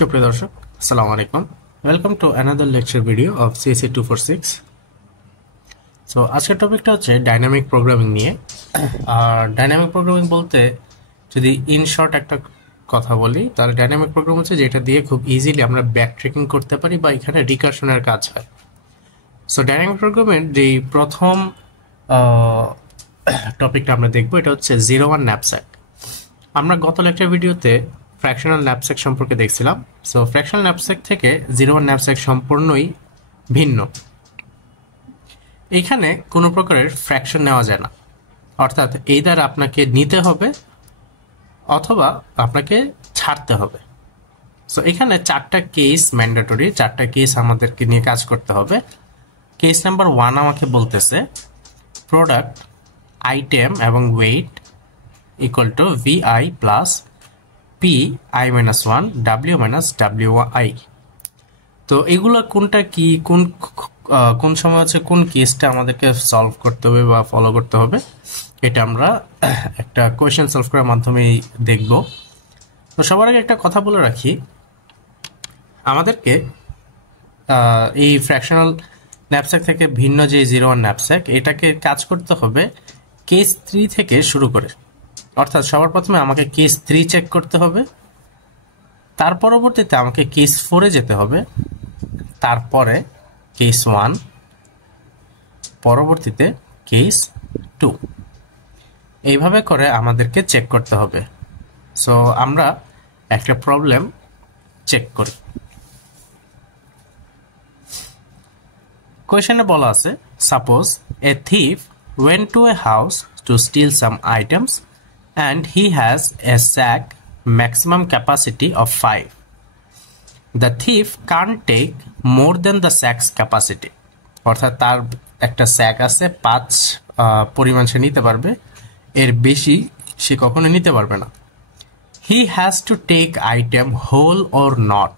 সুপ্রিয় দর্শক, আসসালামু আলাইকুম। Welcome to another lecture video of CSC 246। So আজকের টপিকটা হচ্ছে ডাইনামিক প্রোগ্রামিং নিয়ে। আর ডাইনামিক প্রোগ্রামিং বলতে যদি ইন শর্ট একটা কথা বলি, তাহলে ডাইনামিক প্রোগ্রাম হচ্ছে যেটা দিয়ে খুব ইজিলি আমরা ব্যাক ট্রেকিং করতে পারি বা এখানে রিকার্শনের কাজ হয়। সো ডাইনামিক প্রোগ্রামের যেই প্রথম টপিকটা আমরা দেখবো, এটা হচ্ছে 01 ন্যাপস্যাক। আমরা গত লেকচার ভিডিওতে ফ্র্যাকশনাল ন্যাপস্যাক সম্পর্কে দেখছিলাম। সো ফ্র্যাকশনাল ন্যাপস্যাক থেকে 01 ন্যাপস্যাক সম্পূর্ণই ভিন্ন। এইখানে কোনো প্রকারের ফ্র্যাকশন নেওয়া যায় না, অর্থাৎ এই দ্বারা আপনাকে নিতে হবে অথবা আপনাকে ছাড়তে হবে। সো এখানে চারটা কেস ম্যান্ডেটরি, চারটা কেস আমাদেরকে নিয়ে কাজ করতে হবে। কেস নাম্বার 1 আমাকে বলতেছে প্রোডাক্ট আইটেম এবং weight equal to VI plus PI-1 W-WI। তো এগুলো কোনটা কি, কোন সময় হচ্ছে কোন কেসটা আমাদেরকে সলভ করতে হবে বা ফলো করতে হবে, এটা আমরা একটা কোয়েশ্চেন সলভ করার মাধ্যমেই দেখব। তো সবার আগে একটা কথা বলে রাখি, আমাদেরকে এই ফ্র্যাকশনাল ন্যাপস্যাক থেকে ভিন্ন যে 01 ন্যাপস্যাক, এটাকে কাজ করতে হবে কেস 3 থেকে শুরু করে। অর্থাৎ সবার প্রথমে আমাকে কেস 3 চেক করতে হবে, তার পরবর্তীতে আমাকে কেস 4-এ যেতে হবে, তারপরে কেস 1, পরবর্তীতে কেস 2। এইভাবে করে আমাদেরকে চেক করতে হবে। সো আমরা একটা প্রবলেম চেক করি। কোয়েশ্চনে বলা আছে, suppose A thief went to a house to steal some items and he has a sack maximum capacity of 5. The thief can't take more than the sack's capacity. অর্থাৎ তার একটা sec আছে, 5 পরিমাণ সে নিতে পারবে, এর বেশি সে কখনো নিতে পারবে না। He has to take item whole or not.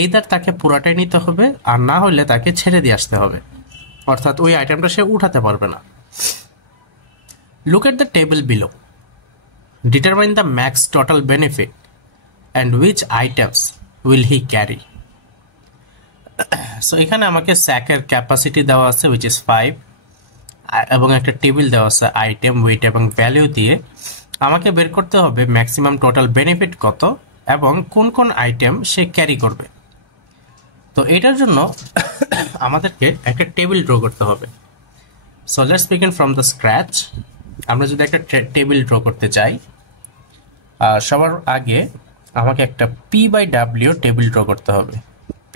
Either তাকে পুরাটাই নিতে হবে, আর না হলে তাকে ছেড়ে দিয়ে আসতে হবে, অর্থাৎ ওই আইটেমটা সে উঠাতে পারবে না। Look at the table below. Determine the max total benefit and which items will he carry. So এখানে আমাকে স্যাকের ক্যাপাসিটি দেওয়া আছে which is 5, এবং একটা টেবিল দেওয়া আছে আইটেম, ওয়েট এবং ভ্যালু দিয়ে। আমাকে বের করতে হবে ম্যাক্সিমাম টোটাল বেনিফিট কত এবং কোন কোন আইটেম সে ক্যারি করবে। তো এটার জন্য আমাদেরকে একটা টেবিল ড্র করতে হবে। So let's begin from the scratch. আমরা যদি একটা টেবিল ড্র করতে চাই, সবার আগে আমাকে একটা P/W টেবিল ড্র করতে হবে। P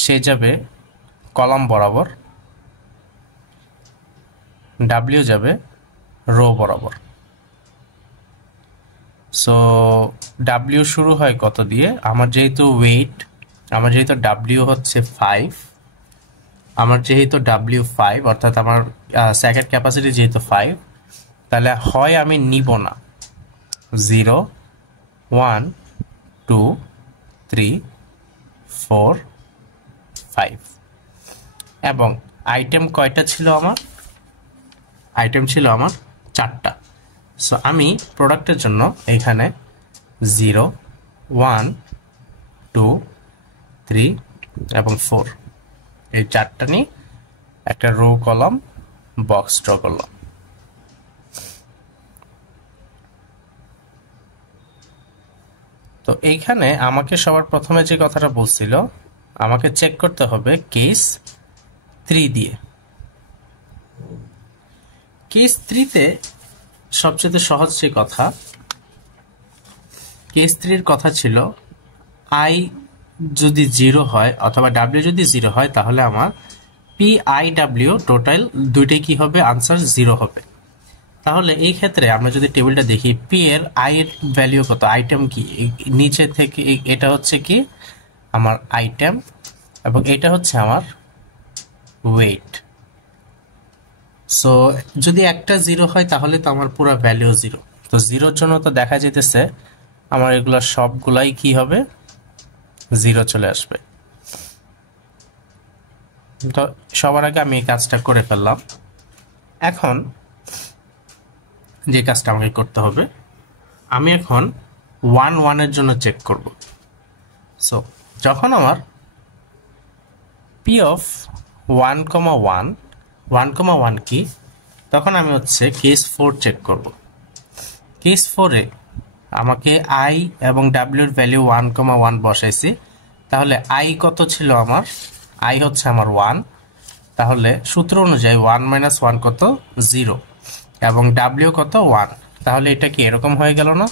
সে যাবে কলাম বরাবর, W যাবে রো বরাবর। সো W শুরু হয় কত দিয়ে, আমার যেহেতু ওয়েট, আমার যেহেতু W হচ্ছে 5, আমার যেহেতু W 5, অর্থাৎ আমার স্যাকের ক্যাপাসিটি যেহেতু 5, তাহলে হয় আমি নিব না 0, 1, 2, 3, 4, 5। এবং আইটেম কয়টা ছিল আমার? আইটেম ছিল আমার 4টা। সো আমি প্রোডাক্টের জন্য এখানে 0, 1, 2, 3 এবং 4 এই 4টা নিয়ে একটা রো কলাম বক্স ড্র করলাম। তো এইখানে আমাকে সবার প্রথমে যে কথাটা বলছিল, আমাকে চেক করতে হবে কেস 3 দিয়ে। কেস 3-তে সবচেয়ে সহজ যে কথা, কেস 3-এর কথা ছিল আই যদি 0 হয় অথবা W যদি 0 হয়, তাহলে আমার PIW টোটাল দুইটাই কি হবে, আনসার 0 হবে। তাহলে এই ক্ষেত্রে আমরা যদি টেবিলটা দেখি, P এর I এর ভ্যালু কত, আইটেম কি, নিচে থেকে এটা হচ্ছে কি আমার আইটেম এবং এটা হচ্ছে আমার ওয়েট। সো যদি একটা 0 হয় তাহলে তো আমার পুরো ভ্যালু 0। তো 0-র জন্য তো দেখা যেতেছে আমার এগুলো সবগুলাই কি হবে, 0 চলে আসবে। তো সবার আগে আমি এই কাজটা করে ফেললাম। এখন যে কাজটা আমাকে করতে হবে, আমি এখন 1-1 এর জন্য চেক করব। সো যখন আমার পি অফ 1,1 1,1 কি, তখন আমি হচ্ছে কেস 4 চেক করব। কেস 4-এ আমাকে আই এবং ডাব্লিউর ভ্যালু 1,1 বসাইছি। তাহলে আই কত ছিল আমার? আই হচ্ছে আমার 1। তাহলে সূত্র অনুযায়ী 1 - 1 কত? 0। এবং ডাব্লিউ কত? 1। তাহলে এটা কি এরকম হয়ে গেল না?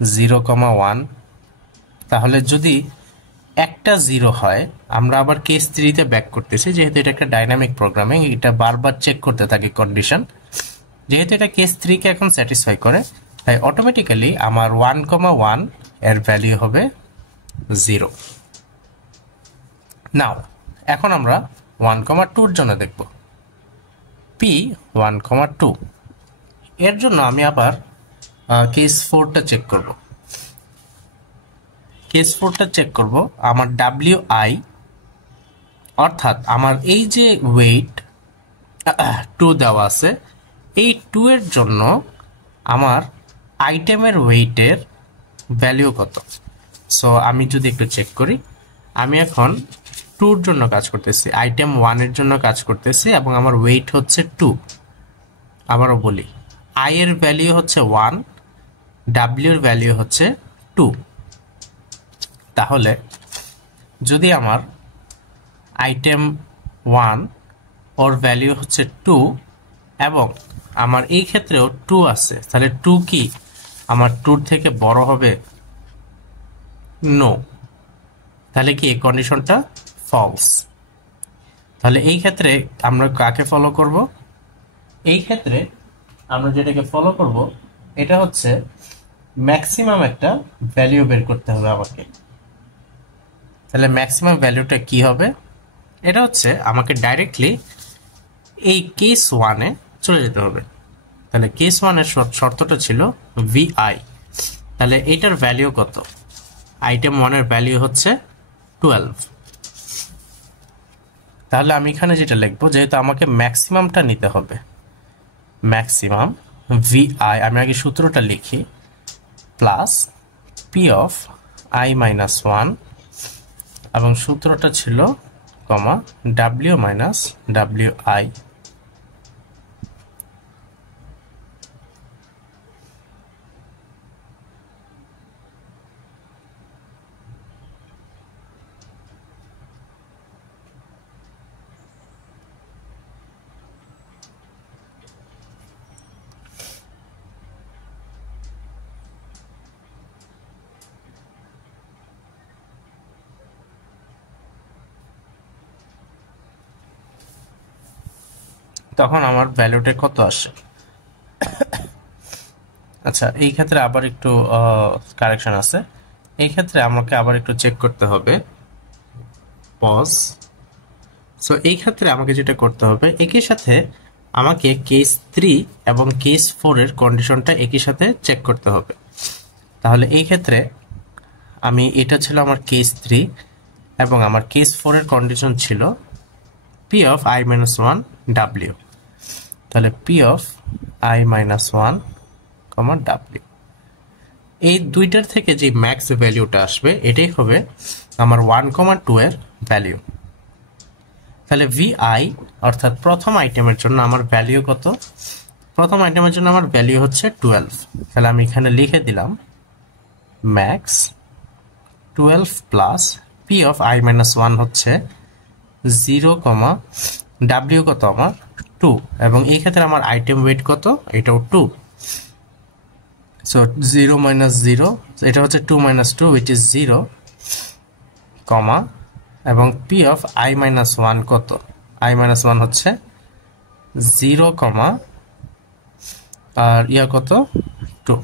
0,1। তাহলে যদি একটা 0 হয়, আমরা আবার কেস 3-তে ব্যাক করতেছি, যেহেতু এটা একটা ডাইনামিক প্রোগ্রামিং, এটা বারবার চেক করতে থাকে কন্ডিশন। যেহেতু এটা কেস 3-কে এখন স্যাটিসফাই করে, তাই অটোমেটিক্যালি আমার 1,1 এর ভ্যালু হবে 0। নাও এখন আমরা 1,2 এর জন্য দেখব। পি 1,2 এর জন্য আমি আবার কেস 4টা চেক করব। কেস 4টা চেক করব। আমার ডাব্লিউ আই, অর্থাৎ আমার এই যে ওয়েট 2 দেওয়া আছে, এই 2 এর জন্য আমার আইটেমের ওয়েটের ভ্যালু কত। সো আমি যদি একটু চেক করি, আমি এখন 2 এর জন্য কাজ করতেছি, আইটেম 1 এর জন্য কাজ করতেছি, এবং আমার ওয়েট হচ্ছে 2। আবারও বলি, আই এর ভ্যালু হচ্ছে 1, ডাব্লিউ এর ভ্যালু হচ্ছে 2। তাহলে যদি আমার আইটেম 1 ওর ভ্যালু হচ্ছে 2 এবং আমার এই ক্ষেত্রেও 2 আছে, তাহলে 2 কি আমার 2 থেকে বড় হবে? নো। তাহলে কি এই কন্ডিশনটা ফলস। তাহলে এই ক্ষেত্রে আমরা কাকে ফলো করব? এই ক্ষেত্রে আমরা যেটাকে ফলো করব, এটা হচ্ছে ম্যাক্সিমাম একটা ভ্যালু বের করতে হবে আমাকে। তাহলে ম্যাক্সিমাম ভ্যালুটা কি হবে? এটা হচ্ছে আমাকে ডাইরেক্টলি এই কেস 1-এ চলে যেতে হবে। তাহলে কেস 1-এর শর্তটা ছিল ভিআই। তাহলে এটার ভ্যালু কত? আইটেম 1-এর ভ্যালু হচ্ছে 12। তাহলে আমি এখানে যেটা লিখবো, যেহেতু আমাকে ম্যাক্সিমামটা নিতে হবে, ম্যাক্সিমাম ভিআই, আমি আগে সূত্রটা লিখি, plus P of I minus 1, এবং সূত্রটা ছিল কমা ডাব্লিউ মাইনাস ডাব্লিউ আই। তখন আমার ভ্যালুটা কত আসে? আচ্ছা, এই ক্ষেত্রে আবার একটু কারেকশন আছে। এই ক্ষেত্রে আমাকে আবার একটু চেক করতে হবে, পজ। সো এই ক্ষেত্রে আমাকে যেটা করতে হবে, একই সাথে আমাকে কেস 3 এবং কেস 4 এর কন্ডিশনটা একই সাথে চেক করতে হবে। তাহলে এই ক্ষেত্রে আমি, এটা ছিল আমার কেস 3 এবং আমার কেস 4 এর কন্ডিশন ছিল P of I minus 1 W. তাহলে P of I minus 1 comma W, এই দুইটার থেকে যে ম্যাক্স ভ্যালুটা আসবে এটাই হবে আমার 1,2 এর ভ্যালু। তাহলে ভিআই অর্থাৎ প্রথম আইটেমের জন্য আমার ভ্যালু কত? প্রথম আইটেমের জন্য আমার ভ্যালু হচ্ছে 12। তাহলে আমি এখানে লিখে দিলাম max 12 plus P of I minus 1 হচ্ছে 0, ডাব্লিউ কত আমার 2, এবং এই ক্ষেত্রে আমার আইটেম ওয়েট কত? এটাও 2। সো 0 মাইনাস 0, এটা হচ্ছে 2 মাইনাস 2 উইচ ইজ 0, কমা, এবং পি অফ আই মাইনাস 1 কত? আই মাইনাস 1 হচ্ছে 0, কমা, আর কত? 2।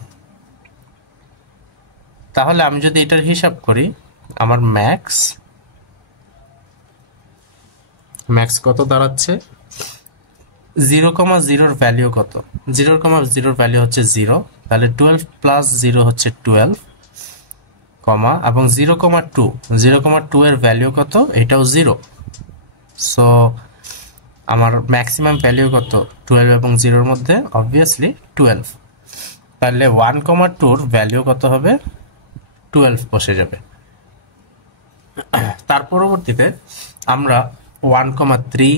তাহলে আমি যদি এটার হিসাব করি, আমার ম্যাক্স কত দাঁড়াচ্ছে? 0,0 ভ্যালু কত? 0,0 ভ্যালু হচ্ছে 0। তাহলে 12 প্লাস 0 হচ্ছে 12, কমা, এবং 0,2 এর ভ্যালু কত? এটাও 0। সো আমার ম্যাক্সিমাম ভ্যালু কত? 12 এবং 0-এর মধ্যে অবভিয়াসলি 12। তাহলে 1,2 এর ভ্যালু কত হবে? 12 বসে যাবে। তার পরবর্তীতে আমরা 1,3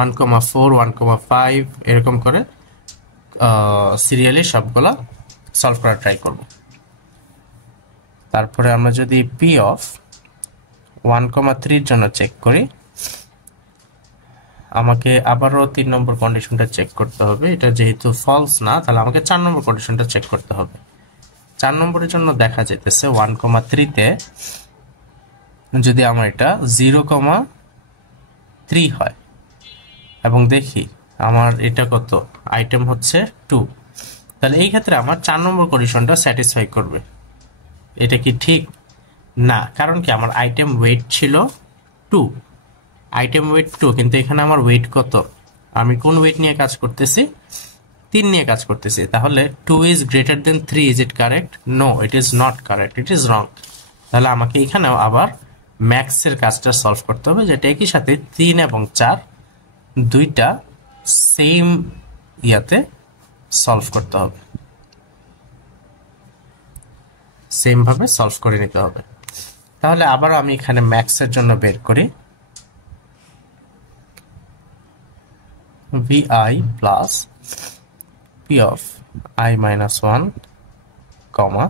1,4 1,5 এরকম করে সিরিয়ালি সবগুলা সলভ করা ট্রাই করব। তারপরে আমরা যদি পি অফ 1,3 এর জন্য চেক করি, আমাকে আবারও 3 নম্বর কন্ডিশনটা চেক করতে হবে। এটা যেহেতু ফলস না, তাহলে আমাকে 4 নম্বর কন্ডিশনটা চেক করতে হবে। 4 নম্বরের জন্য দেখা যেতেছে 1,3 তে যদি আমার এটা 0,3 হয় এবং দেখি আমার এটা কত, আইটেম হচ্ছে 2, তাহলে এই ক্ষেত্রে আমার 4 নম্বর কন্ডিশনটা স্যাটিসফাই করবে। এটা কি ঠিক? না, কারণ কি আমার আইটেম ওয়েট ছিল 2, আইটেম ওয়েট 2, কিন্তু এখানে আমার ওয়েট কত? আমি কোন ওয়েট নিয়ে কাজ করতেছি? 3 নিয়ে কাজ করতেছি। তাহলে 2 is greater than 3, is it correct? No, it is not correct, it is wrong. তাহলে আমাকে এখানেও আবার ম্যাক্সের কাজটা সলভ করতে হবে, যেটা একই সাথে 3 এবং 4 দুইটা সেম ইয়াতে সলভ করতে হবে, সেম ভাবে সলভ করে নিতে হবে। তাহলে আবার আমি এখানে ম্যাক্সের জন্য বের করি vi plus p of I minus 1 comma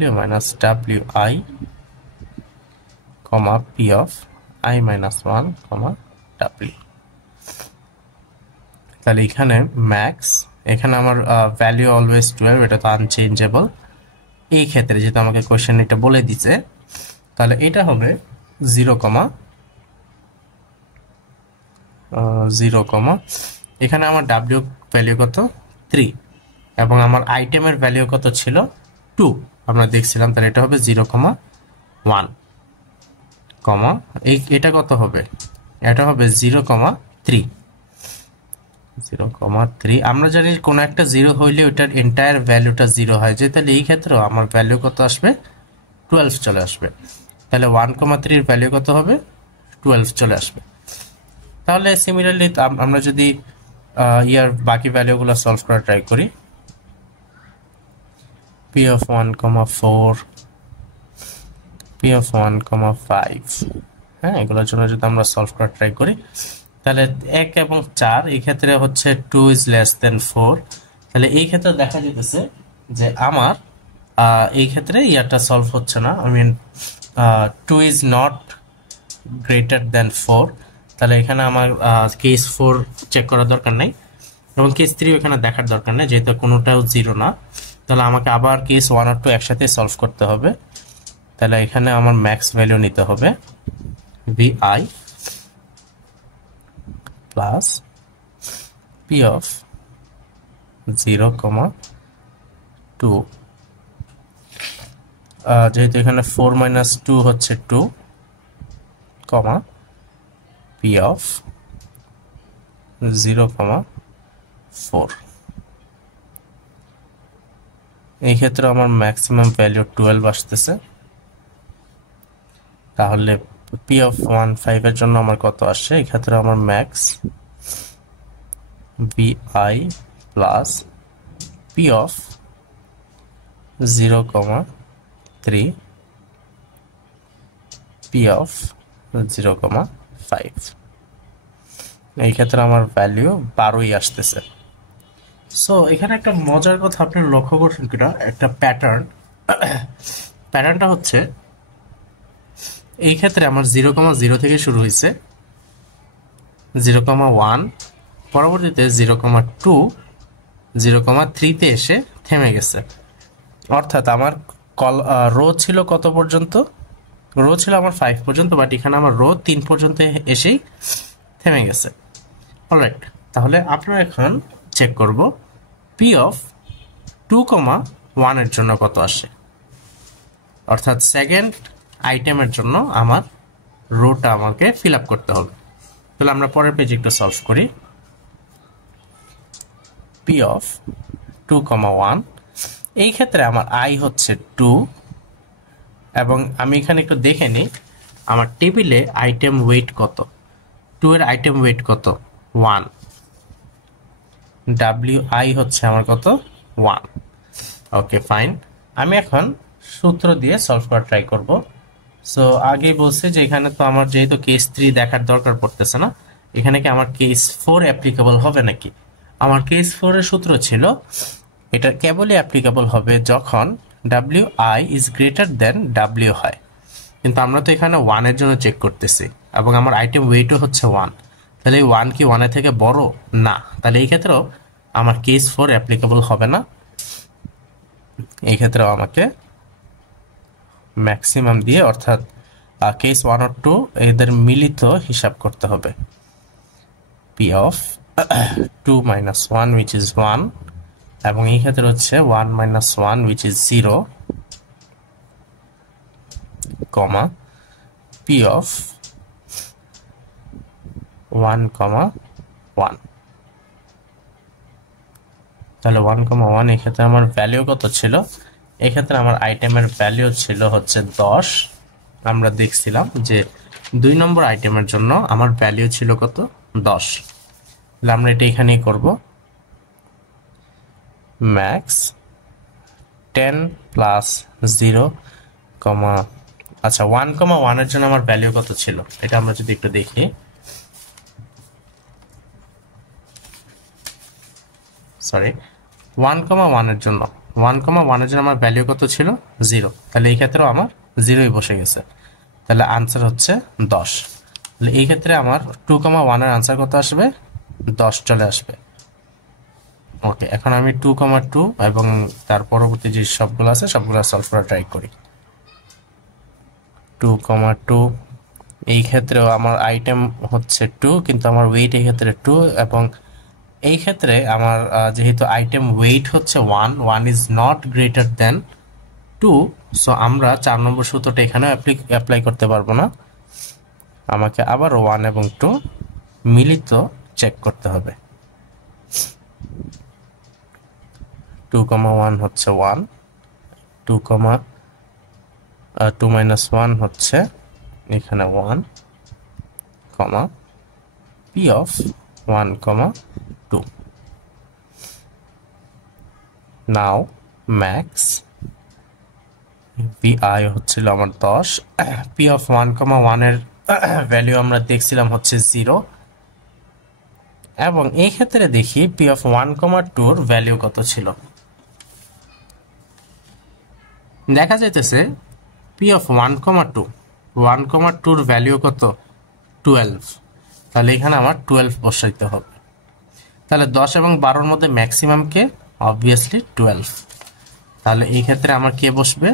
w minus wi comma p of I minus 1 comma w। তাহলে এখানে ম্যাক্স, এখানে আমার ভ্যালু অলওয়েজ 12, এটা তো আনচেঞ্জেবল। এই ক্ষেত্রে যেহেতু আমাকে কোশ্চেন এটা বলে দিছে, তাহলে এটা হবে 0, এখানে আমার ডাব্লিউ ভ্যালু কত? 3, এবং আমার আইটেমের ভ্যালু কত ছিল? 2 আমরা দেখছিলাম। তাহলে এটা হবে 0,1, এটা কত হবে? এটা হবে 0,3। আমরা জানি কোন একটা 0 হইলে ওটার এন্টায়ার ভ্যালুটা 0 হয় যে, তাহলে এই ক্ষেত্রেও আমার ভ্যালু কত আসবে? 12 চলে আসবে। তাহলে 1,3 এর ভ্যালু কত হবে? 12 চলে আসবে। তাহলে সিমিলারলি আমরা যদি ইয়ার বাকি ভ্যালুগুলো সলভ করা ট্রাই করি, p of 1,4 p of 1,5, হ্যাঁ, এগুলোর জন্য যদি আমরা সলভ করা ট্রাই করি, তাহলে 1 এবং 4 এই ক্ষেত্রে হচ্ছে 2 ইজ লেস দেন 4। তাহলে এই ক্ষেত্রে দেখা যেতেছে যে আমার এই ক্ষেত্রে ইয়ারটা সলভ হচ্ছে না, I mean 2 is not greater than 4। তাহলে এখানে আমার কেস 4 চেক করার দরকার নেই, এবং কেস 3 এখানে দেখার দরকার নেই, যেহেতু কোনোটাও 0 না। তাহলে আমাকে আবার কেস 1 আর 2 একসাথে সলভ করতে হবে। তাহলে এখানে আমার ম্যাক্স ভ্যালু নিতে হবে vi প্লাস p of 0,2, যেহেতু এখানে 4 minus 2 হচ্ছে 2, p of 0,4। এই ক্ষেত্রে আমার ম্যাক্সিমাম ভ্যালু 12 আসতেছে। তাহলে p of 1,5 এর জন্য আমার কত আসছে? এই ক্ষেত্রে আমার max vi plus p of 0,3 p of 0,5। এই ক্ষেত্রে আমার ভ্যালু 12ই আসতেছে। সো এখানে একটা মজার কথা আপনি লক্ষ্য করছেন কিনা, একটা প্যাটার্নটা হচ্ছে এই ক্ষেত্রে আমার 0,0 থেকে শুরু হয়েছে, 0,1, পরবর্তীতে 0,2, 0,3 তে এসে থেমে গেছে। অর্থাৎ আমার রো ছিল কত পর্যন্ত? রো ছিল আমার 5 পর্যন্ত, বাট এখানে আমার রো 3 পর্যন্ত এসেই থেমে গেছে। অলরাইট, তাহলে আপনারা এখন চেক করব p of 2,1 এর জন্য কত আসে, অর্থাৎ সেকেন্ড আইটেমের জন্য আমার রোটা আমাকে ফিল আপ করতে হবে। তাহলে আমরা পরের পেজে একটু সলভ করি। p of 2,1, এই ক্ষেত্রে আমার i হচ্ছে 2, এবং আমি এখানে একটু দেখে নিই আমার টেবিলে আইটেম ওয়েট কত। 2 এর আইটেম ওয়েট কত? 1। wi হচ্ছে আমার কত? 1। ওকে, ফাইন। আমি এখন সূত্র দিয়ে সলভ করা ট্রাই করব। সো আগেই বলছে যে এখানে তো আমার যেহেতু কেস 3 দেখার দরকার পড়তেছে না, এখানে কি আমার কেস 4 অ্যাপ্লিকেবল হবে নাকি? আমার কেস 4 এর সূত্র ছিল এটা কেবলই অ্যাপ্লিকেবল হবে যখন wi is greater then w হয়। কিন্তু আমরা তো এখানে 1 এর জন্য চেক করতেছি এবং আমার আইটেম ওয়েটও হচ্ছে 1, তাহলে এই 1 কি 1 এর থেকে বড় না? তাহলে এই ক্ষেত্রেও আমার কেস 4 অ্যাপ্লিকেবল হবে না। এই ক্ষেত্রেও আমাকে ম্যাক্সিমাম দিয়ে অর্থাৎ কেস 1 আর 2 এদের মিলিত হিসাব করতে হবে। p of 2 minus 1 which is 1 এবং এই ক্ষেত্রে হচ্ছে 1 minus 1 which is 0 comma p of 1 comma 1। তাহলে 1 comma 1 এই ক্ষেত্রে আমার ভ্যালু কত ছিল? এই ক্ষেত্রে আমার আইটেমের ভ্যালু ছিল হচ্ছে 10। আমরা দেখছিলাম যে 2 নম্বর আইটেমের জন্য আমার ভ্যালু ছিল কত? 10। তাহলে আমরা এটা এখানেই করব, ম্যাক্স 10 প্লাস 0 কমা, আচ্ছা 1 কমা 1 এর জন্য আমার ভ্যালু কত ছিল এটা আমরা যদি একটু দেখি। সরি, 1 কমা 1 এর জন্য আমার ভ্যালু কত ছিল? 0। তাহলে এই ক্ষেত্রেও আমার 0ই বসে গেছে। তাহলে আনসার হচ্ছে 10। তাহলে এই ক্ষেত্রে আমার 2 কমা 1 এর আনসার কত আসবে? 10 চলে আসবে। ওকে, এখন আমি 2 কমা 2 এবং তার পরবর্তী যে সবগুলো আছে সবগুলো সলভ করা ট্রাই করি। 2 কমা 2, এই ক্ষেত্রেও আমার আইটেম হচ্ছে 2 কিন্তু আমার ওয়েট এই ক্ষেত্রে 2 এবং এই ক্ষেত্রে আমার যেহেতু আইটেম ওয়েট হচ্ছে 1 is not greater then 2, so আমরা 4 নম্বর সূত্রটা এখানে অ্যাপ্লাই করতে পারবো না, আমাকে আবার 1 এবং 2 মিলিত চেক করতে হবে। 2 কমা 1 হচ্ছে 1, 2 মাইনাস 1 হচ্ছে এখানে 1 কমা p of 1 comma 2। Now max vi হচ্ছিল আমার 10, p of 1 কমা 1 এর ভ্যালু আমরা দেখছিলাম হচ্ছে 0 এবং এই ক্ষেত্রে দেখি p of 1 কমা 2 এর ভ্যালু কত ছিল। দেখা যাইতেছে p of 1 কমা 2 এর ভ্যালু কত? 12। তাহলে এখানে আমার 12 বসাইতে হবে। তাহলে 10 এবং 12 এর মধ্যে ম্যাক্সিমাম কে? অবভিয়াসলি 12। তাহলে এই ক্ষেত্রে আমার কে বসবে?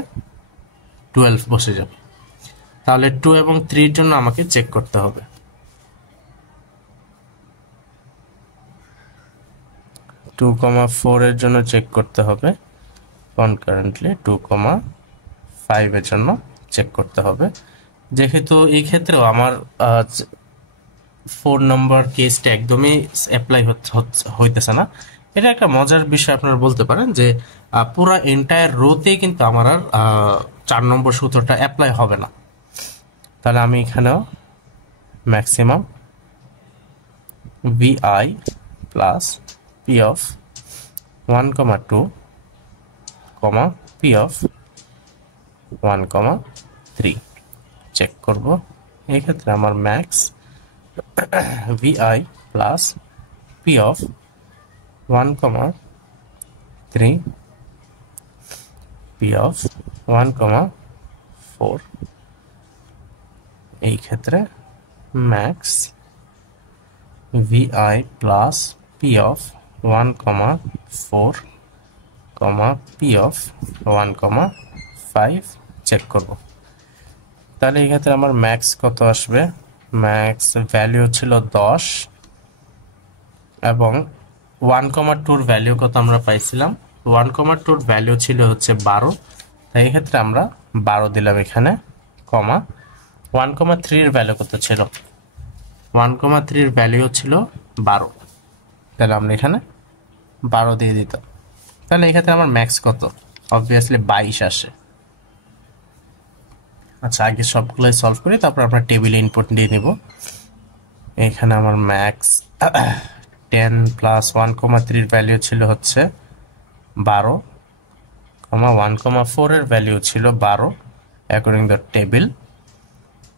12 বসে যাবে। তাহলে 2 এবং 3 এর জন্য আমাকে চেক করতে হবে। 2 কমা 4 এর জন্য চেক করতে হবে, কনকারেন্টলি 2 কমা 5 এর জন্য চেক করতে হবে। যেহেতু এই ক্ষেত্রেও আমার 4 নম্বর কেসটা একদমই অ্যাপ্লাই হইতেছে না। এটা একটা মজার বিষয়, আপনারা বলতে পারেন যে পুরো এন্টায়ার রোতেই কিন্তু আমার আর 4 নম্বর সূত্রটা অ্যাপ্লাই হবে না। তাহলে আমি এখানেও maximum vi plus p of 1 comma 2 comma p of 1 comma 3 check করব। এই ক্ষেত্রে আমার max vi plus p of 1 comma 3 p of 1 comma 4, এই ক্ষেত্রে max vi plus p of 1 comma 4 comma p of 1 comma 5 check করব। তাহলে এই ক্ষেত্রে আমার ম্যাক্স কত আসবে? ম্যাক্স ভ্যালু ছিল 10 এবং 1 কমা 2 এর ভ্যালু কত আমরা পাইছিলাম? 1 কমা 2 এর ভ্যালু ছিল হচ্ছে 12। তাই এই ক্ষেত্রে আমরা 12 দিলাম এখানে, কমা 1 কমা 3 এর ভ্যালু কত ছিল? 1 কমা 3 এর ভ্যালু ছিল 12। তাহলে আমরা এখানে 12 দিয়ে দিতাম। তাহলে এই ক্ষেত্রে আমার ম্যাক্স কত? অবভিয়াসলি 22 আসে। আচ্ছা, আগে সবগুলোই সলভ করি, তারপর আমরা টেবিলে ইনপুট দিয়ে নিব। এখানে আমার ম্যাক্স 10 প্লাস 1 কমা 3 এর ভ্যালু ছিল হচ্ছে 12, কমা 1 কমা 4 এর ভ্যালু ছিল 12 অ্যাকর্ডিং দ্য টেবিল।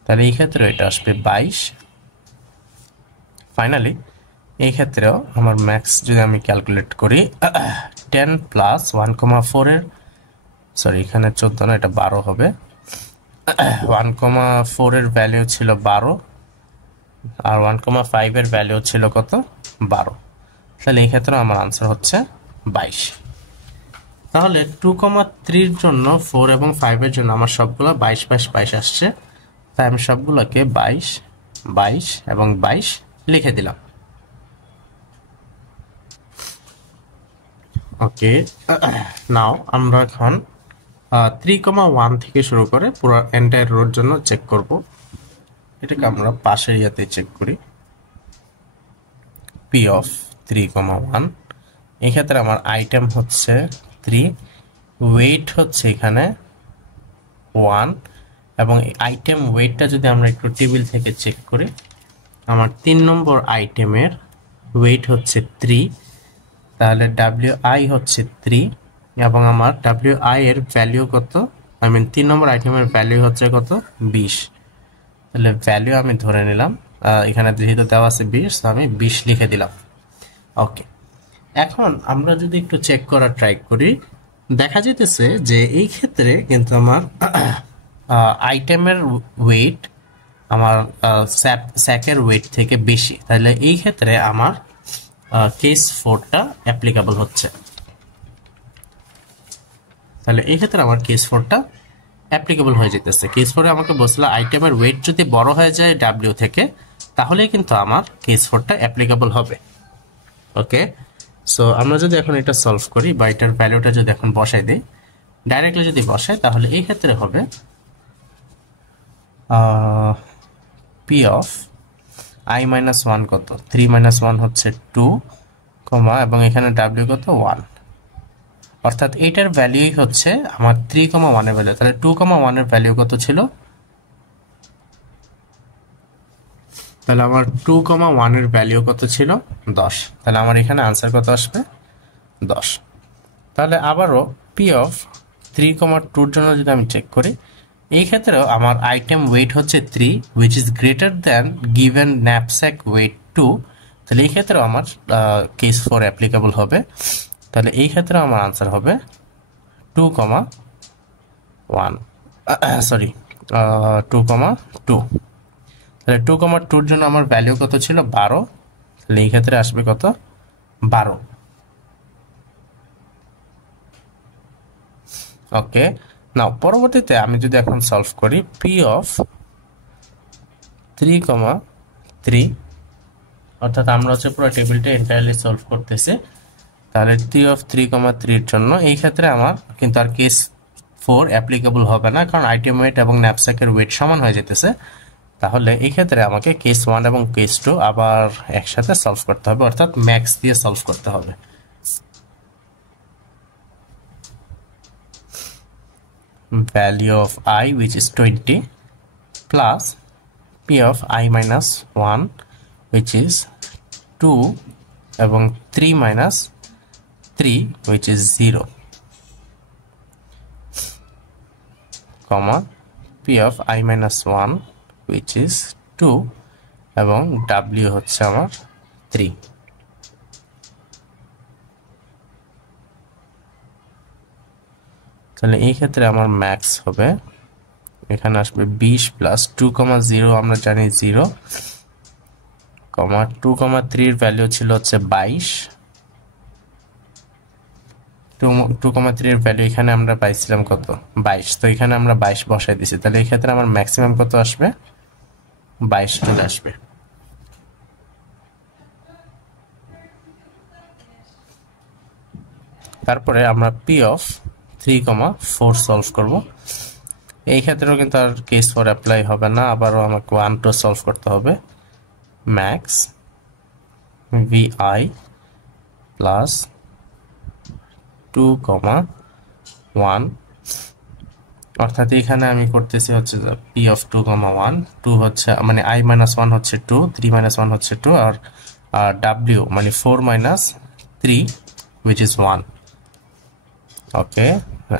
তাহলে এই ক্ষেত্রে এটা আসবে 22। ফাইনালি এই ক্ষেত্রেও আমার ম্যাক্স যদি আমি ক্যালকুলেট করি 10 প্লাস 1,4 এর সরি এখানে 14 না, এটা 12 হবে। 1,4 এর ভ্যালু ছিল 12 আর 1,5 এর ভ্যালু ছিল কত 12। তাহলে এই ক্ষেত্রে আমার আনসার হচ্ছে 22। তাহলে 2,3 এর জন্য 4 এবং 5 এর জন্য আমার সবগুলো 22 22 22 আসছে, তাই আমি সবগুলোকে 22 22 এবং 22 লিখে দিলাম। ওকে, নাও আমরা এখন 3,1 থেকে শুরু করে পুরো এন্টায়ার রোর জন্য চেক করব। এটাকে আমরা পাশের ইয়াতে চেক করি। পি অফ 3,1, এই ক্ষেত্রে আমার আইটেম হচ্ছে 3, ওয়েট হচ্ছে এখানে 1, এবং আইটেম ওয়েটটা যদি আমরা একটু টেবিল থেকে চেক করি, আমার 3 নম্বর আইটেমের ওয়েট হচ্ছে 3, তাহলে WI হচ্ছে 3 এবং আমার WI এর ভ্যালু কত, 3 নম্বর আইটেমের ভ্যালু হচ্ছে কত 20। তাহলে ভ্যালু আমি ধরে নিলাম, এখানে যেহেতু দেওয়া আছে 20, তো আমি 20 লিখে দিলাম। ওকে, এখন আমরা যদি একটু চেক করার ট্রাই করি, দেখা যেতেছে যে এই ক্ষেত্রে কিন্তু আমার আইটেমের ওয়েট আমার স্যাকের ওয়েট থেকে বেশি, তাহলে এই ক্ষেত্রে আমার কেস 4টা অ্যাপ্লিকেবল হচ্ছে। তাহলে এই ক্ষেত্রে আমার কেস 4টা অ্যাপ্লিকেবল হয়ে যেতেছে। কেস 4 আমাকে বলছিল আইটেমের ওয়েট যদি বড় হয়ে যায় ডাব্লিউ থেকে, তাহলে কিন্তু আমার কেস 4টা অ্যাপ্লিকেবল হবে। ওকে, সো আমরা যদি এখন এটা সলভ করি বা এটার ভ্যালুটা যদি এখন বসাই দিই, ডাইরেক্টলি যদি বসাই, তাহলে এই ক্ষেত্রে হবে পি অফ I মাইনাস 1 কত 3 মাইনাস 1 হচ্ছে 2, এবং এখানে ডাব্লিউ কত 1, অর্থাৎ এটার ভ্যালুই হচ্ছে আমার 3,1 এর ভ্যালু। তাহলে 2,1 এর ভ্যালু কত ছিল, তাহলে আমার 2,1 এর ভ্যালু কত ছিল 10। তাহলে আমার এখানে আনসার কত আসবে 10। তাহলে আবারও পি অফ 3,2 এর জন্য যদি আমি চেক করি, এই ক্ষেত্রেও আমার আইটেম ওয়েট হচ্ছে 3 which is greater than given knapsack weight 2, তাহলে এই ক্ষেত্রেও আমার কেস 4 অ্যাপ্লিকেবল হবে। তাহলে এই ক্ষেত্রে আমার আনসার হবে 2,1 সরি 2,2। তাহলে 2,2 এর জন্য আমার ভ্যালু কত ছিল 12, তাহলে এই ক্ষেত্রে আসবে কত 12। ওকে, নাও পরবর্তীতে আমি যদি এখন সলভ করি পি অফ 3,3, অর্থাৎ আমরা হচ্ছে পুরো টেবিলটা এন্টায়ারলি সলভ করতেছি। তাহলে পি অফ 3,3 এর জন্য এই ক্ষেত্রে আমার কিন্তু আর কেস 4 অ্যাপ্লিকেবল হবে না, কারণ আইটেম ওয়েট এবং ন্যাপস্যাকের ওয়েট সমান হয়ে যেতেছে। তাহলে এই ক্ষেত্রে আমাকে কেস 1 এবং কেস 2 আবার একসাথে সলভ করতে হবে, অর্থাৎ ম্যাক্স দিয়ে সলভ করতে হবে। Value of I which is 20 plus P of I minus 1 which is 2 এবং 3 minus 3 which is 0, comma P of I minus 1 which is 2 এবং W হচ্ছে আমার 3। তাহলে এই ক্ষেত্রে আমার ম্যাক্স হবে এখানে আসবে 20 প্লাস 2,0 আমরা জানি 0, 2,3 এর ভ্যালু ছিল হচ্ছে 22, 2,3 এর ভ্যালু এখানে আমরা পাইছিলাম কত 22, তো এখানে আমরা 22 বসাই দিছি। তাহলে এই ক্ষেত্রে আমার ম্যাক্সিমাম কত আসবে 22 চলে আসবে। তারপরে আমরা পি অফ 3,4 সলভ করব। এই ক্ষেত্রেও কিন্তু আর কেস 4 অ্যাপ্লাই হবে না, আবারও আমাকে 1 2 সলভ করতে হবে। ম্যাক্স VI প্লাস 2,1, অর্থাৎ এখানে আমি করতেছি হচ্ছে পি অফ 2,1, 2 হচ্ছে মানে I মাইনাস 1 হচ্ছে 2, 3 মাইনাস 1 হচ্ছে 2, আর W মানে 4 মাইনাস 3 which is 1। ওকে,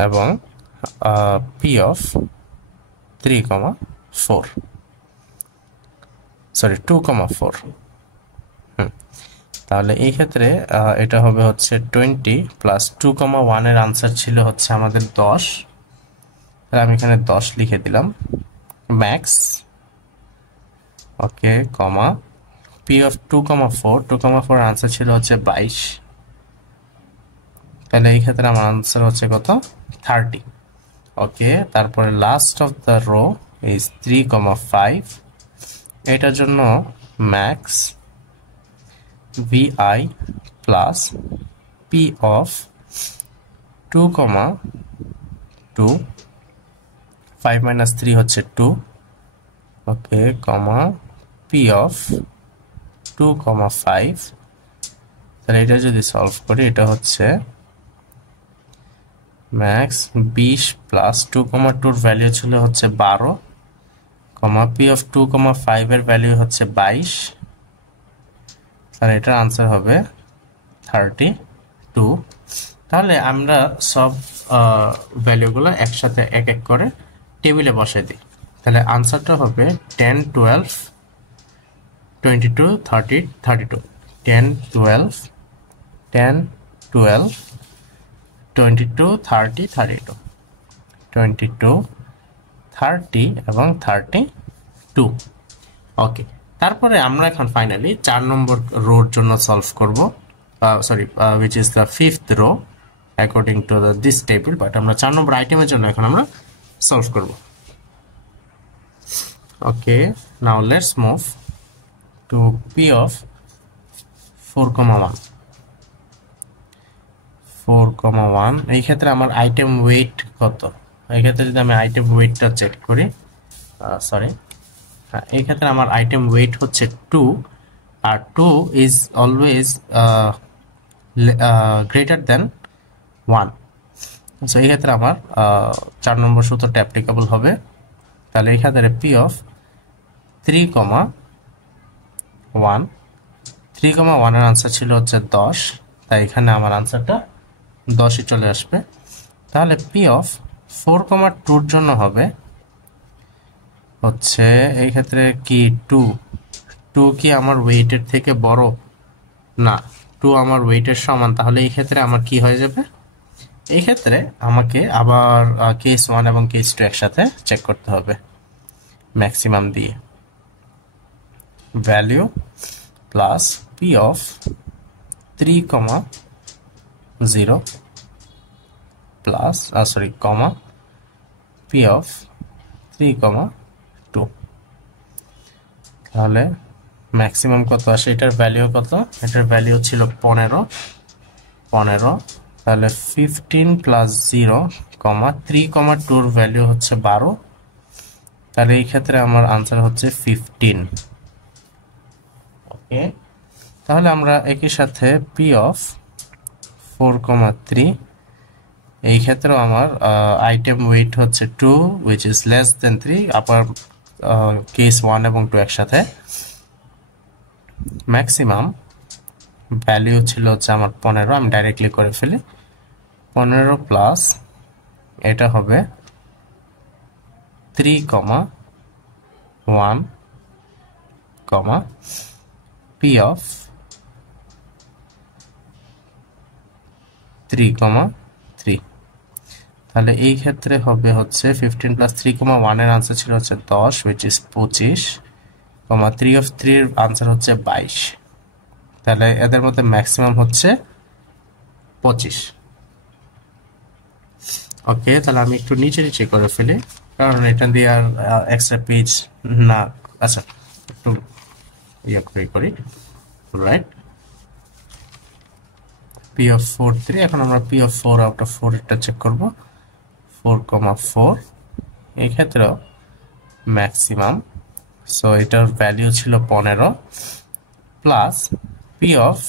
এবং পি অফ 3,4। সরি 2,4। তাহলে এই ক্ষেত্রে এটা হবে হচ্ছে 20 প্লাস 2,1 এর আনসার ছিল হচ্ছে আমাদের 10। তাহলে আমি এখানে 10 লিখে দিলাম max, okay, comma P of 2,4 answer ছিল হচ্ছে 22। তাহলে এই ক্ষেত্রে আমার আনসার হচ্ছে কত, 30। ওকে, তারপরে last of the row is 3,5। এটার জন্য max vi plus P of 2,2, 5 minus 3 হচ্ছে 2, ওকে, কমা পি অফ 2,5। তাহলে এটা যদি সলভ করি এটা হচ্ছে ম্যাক্স 20 প্লাস 2,2 ভ্যালু ছিল হচ্ছে 12, কমা পি অফ 2,5 এর ভ্যালু হচ্ছে 22। তাহলে এটার আনসার হবে 32। তাহলে আমরা সব ভ্যালুগুলো একসাথে এক এক করে টেবিলে বসাই দিই। তাহলে আনসারটা হবে 10, 12, 22, 30, 32। 10, 12, 10, 12, 22, 30, 32, 22, 30 এবং 32। ওকে, তারপরে আমরা এখন ফাইনালি 4 নম্বর রোর জন্য সলভ করব, sorry which is the 5th row according to this table, but আমরা 4 নম্বর আইটেমের জন্য এখন আমরা সলভ করব। Okay, now let's move to P of 4,1। 4,1 এই ক্ষেত্রে আমার আইটেম ওয়েট কত? এই ক্ষেত্রে যদি আমি আইটেম ওয়েটটা চেক করি, সরি, এই ক্ষেত্রে আমার আইটেম ওয়েট হচ্ছে 2, আর 2 is always greater than 1। So এই ক্ষেত্রে আমার 4 নম্বর সূত্রটা অ্যাপ্লিকেবল হবে। তাহলে এই ক্ষেত্রে পি অফ 3,1, 3,1 এর আনসার ছিল হচ্ছে 10, তাই এখানে আমার আনসারটা 10ই চলে আসবে। তাহলে পি অফ 4,2 এর জন্য হবে হচ্ছে এই ক্ষেত্রে কি 2 কি আমার ওয়েটের থেকে বড়? না, 2 আমার ওয়েটের সমান। তাহলে এই ক্ষেত্রে আমার কি হয়ে যাবে? এই ক্ষেত্রে আমাকে আবার কেস 1 এবং কেস 2 একসাথে চেক করতে হবে ম্যাক্সিমাম দিয়ে। Value plus P of 3,0 plus sorry comma P of 3,2। তাহলে ম্যাক্সিমাম কত আসে? এটার ভ্যালু কত? এটার ভ্যালু ছিল 15। তাহলে 15 প্লাস 0, 3,2 এর ভ্যালু হচ্ছে 12। তাহলে এই ক্ষেত্রে আমার আনসার হচ্ছে 15। ওকে, তাহলে আমরা একই সাথে পি অফ 4,3, এই ক্ষেত্রেও আমার আইটেম ওয়েট হচ্ছে 2 which is less than 3, আবার কেস 1 এবং 2 একসাথে। ম্যাক্সিমাম ভ্যালু ছিল হচ্ছে আমার 15, আমি ডাইরেক্টলি করে ফেলি। 15 প্লাস এটা হবে 3,1, পি অফ 3,3। তাহলে এই ক্ষেত্রে হবে হচ্ছে 15 প্লাস 3,1 এর আনসার ছিল হচ্ছে 10 which is 25, 3 of 3 এর আনসার হচ্ছে 22। তাহলে এদের মধ্যে ম্যাক্সিমাম হচ্ছে 25। ওকে, তাহলে আমি একটু নিচে নিচে করে ফেলি, কারণ এটা দিয়ে আর এক্সট্রা পেজ না। আচ্ছা, একটু ইয়ে করি, রাইট। পি অফ 4,3, এখন আমরা পি অফ 4 আউট অফ 4 এটা চেক করব। 4,4 এই ক্ষেত্রেও ম্যাক্সিমাম, সো এটার ভ্যালু ছিল 15 প্লাস পি অফ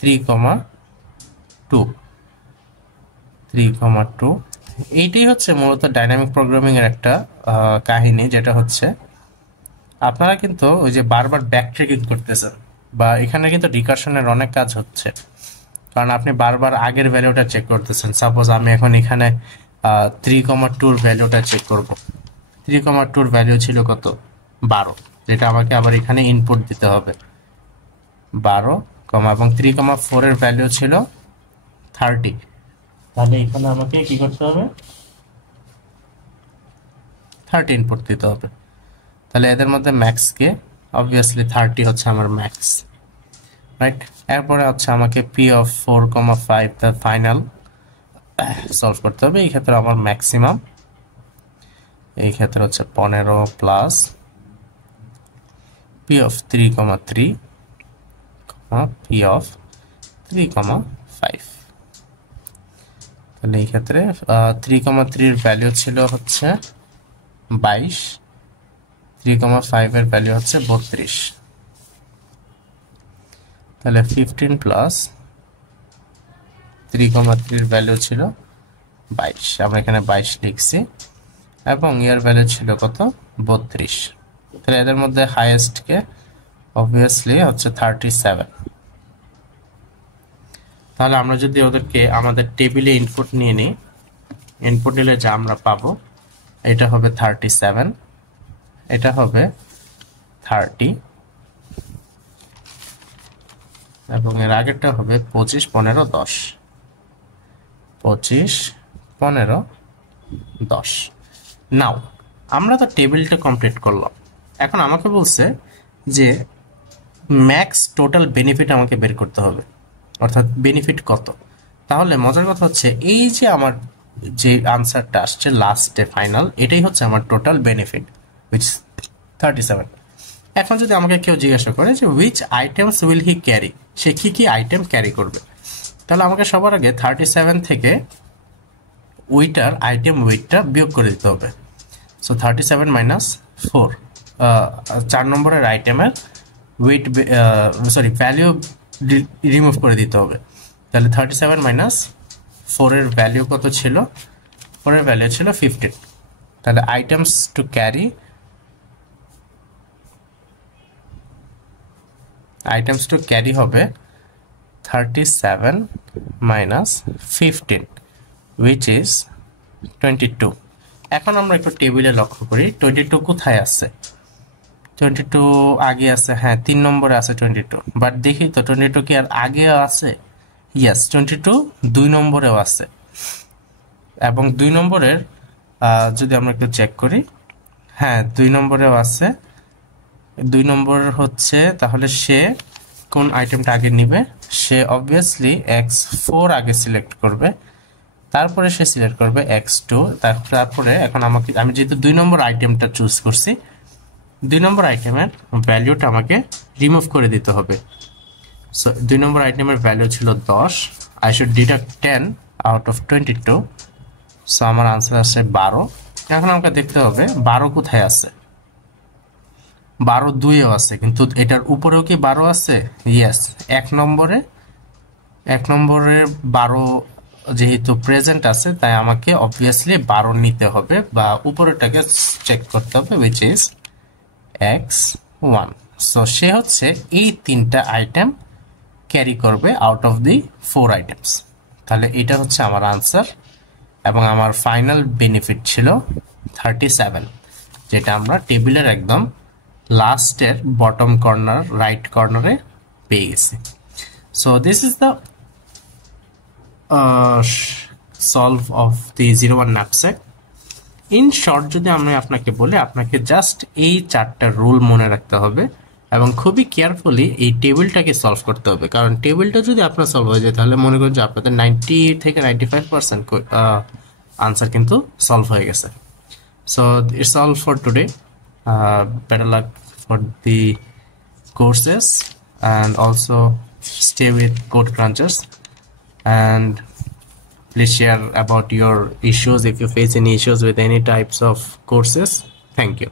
3,2। এইটাই হচ্ছে মূলত ডাইনামিক প্রোগ্রামিং এর একটা কাহিনী, যেটা হচ্ছে আপনারা কিন্তু ওই যে বারবার ব্যাক ট্র্যাকিং করতেছেন, বা এখানে কিন্তু রিকারশনের অনেক কাজ হচ্ছে, কারণ আপনি বারবার আগের ভ্যালুটা চেক করতেছেন। সাপোজ আমি এখন এখানে 3,2 ভ্যালুটা চেক করব। 3,2 ভ্যালু ছিল কত? 12। যেটা আমাকে আবার এখানে ইনপুট দিতে হবে 12, এবং 3,4 এর ভ্যালু ছিল 30। তাহলে এখানে আমাকে কি করতে হবে 30 ইনপুট দিতে হবে। তাহলে এদের মধ্যে ম্যাক্স কে, অবভিয়াসলি 30 হচ্ছে আমার ম্যাক্স, রাইট। এরপরে হচ্ছে আমাকে P of 4,5 the final solve করতে হবে। এই ক্ষেত্রে আমার ম্যাক্সিমাম এই ক্ষেত্রে হচ্ছে 15 plus P of 3,3 P of 3,5। তাহলে এই ক্ষেত্রে 3,3 এর ভ্যালু ছিল হচ্ছে 22, 3,5 এর ভ্যালু হচ্ছে 32। তাহলে 15 প্লাস 3,3 এর ভ্যালু ছিল 22, আমরা এখানে 22 লিখছি, এবং এর ভ্যালু ছিল কত 32। তাহলে এদের মধ্যে হাইয়েস্ট কে অবভিয়াসলি হচ্ছে 37। তাহলে আমরা যদি ওদেরকে আমাদের টেবিলে ইনপুট নিয়ে নিই, ইনপুট নিলে যা আমরা পাবো এটা হবে 37, এটা হবে 30, এবং এর আগেরটা হবে 25, 15, 10, 25, 15, 10। নাও আমরা তো টেবিলটা কমপ্লিট করলাম, এখন আমাকে বলছে যে ম্যাক্স টোটাল বেনিফিট আমাকে বের করতে হবে, অর্থাৎ বেনিফিট কত। তাহলে মজার কথা হচ্ছে এই যে আমার যে আনসারটা আসছে লাস্টে ফাইনাল, এটাই হচ্ছে আমার টোটাল বেনিফিট, উইচ 37। এখন যদি আমাকে কেউ জিজ্ঞাসা করে যে which items will he carry, সে কি কি আইটেম ক্যারি করবে, তাহলে আমাকে সবার আগে 37 থেকে উইটার আইটেম উইটটা বিয়োগ করে দিতে হবে। সো 37 মাইনাস 4, 4 নম্বরের আইটেমের উইট ভ্যালু রিমুভ করে দিতে হবে। তাহলে 37 মাইনাস 4 এর ভ্যালু কত ছিল, 4 এর ভ্যালু ছিল 15। তাহলে items to carry, items to carry হবে 37 মাইনাস 15, which is 22। এখন আমরা একটু টেবিলে লক্ষ্য করি 22 কোথায় আছে। 22 আগে আছে, হ্যাঁ 3 নম্বরে আছে 22, বাট দেখি তো 22 কি আর আগে আছে? ইয়েস, 22 2 নম্বরেও আছে, এবং 2 নম্বরের যদি আমরা একটু চেক করি, হ্যাঁ 2 নম্বরেও আছে। 2 নম্বর হচ্ছে, তাহলে সে কোন আইটেমটা আগে নিবে, সে অবভিয়াসলি x4 আগে সিলেক্ট করবে, তারপরে সে সিলেক্ট করবে x2, তারপরে এখন আমি যেহেতু 2 নম্বর আইটেমটা চুজ করছি, 2 নম্বর আইটেমের ভ্যালুটা আমাকে রিমুভ করে দিতে হবে। সো 2 নম্বর আইটেমের ভ্যালু ছিল 10, I should deduct 10 out of 22, so আমার আনসার আসছে 12। এখন আমাকে দেখতে হবে 12 কোথায় আছে। 12 2এও আছে, কিন্তু এটার উপরেও কি 12 আছে? ইয়েস, 1 নম্বরে 12 যেহেতু প্রেজেন্ট আছে, তাই আমাকে অবভিয়াসলি 12 নিতে হবে, বা উপরেটাকে চেক করতে হবে, which is x1। সো সে হচ্ছে এই 3টা আইটেম ক্যারি করবে আউট অফ দি 4 আইটেমস। তাহলে এটা হচ্ছে আমার আনসার, এবং আমার ফাইনাল বেনিফিট ছিল 37, যেটা আমরা টেবিলের একদম লাস্টের বটম কর্নার রাইট কর্নারে পেয়ে গেছি। So this is the solve of the 01 knapsack. In short যদি আমি আপনাকে বলি, আপনাকে জাস্ট এই 4টা রুল মনে রাখতে হবে এবং খুবই কেয়ারফুলি এই টেবিলটাকে সলভ করতে হবে, কারণ টেবিলটা যদি আপনার সলভ হয়ে যায় তাহলে মনে করেন যে আপনাদের 90 থেকে 95% আনসার কিন্তু সলভ হয়ে গেছে। So it's all for today, better luck for the courses, and also stay with Code Crunchers, and please share about your issues if you face any issues with any types of courses. Thank you.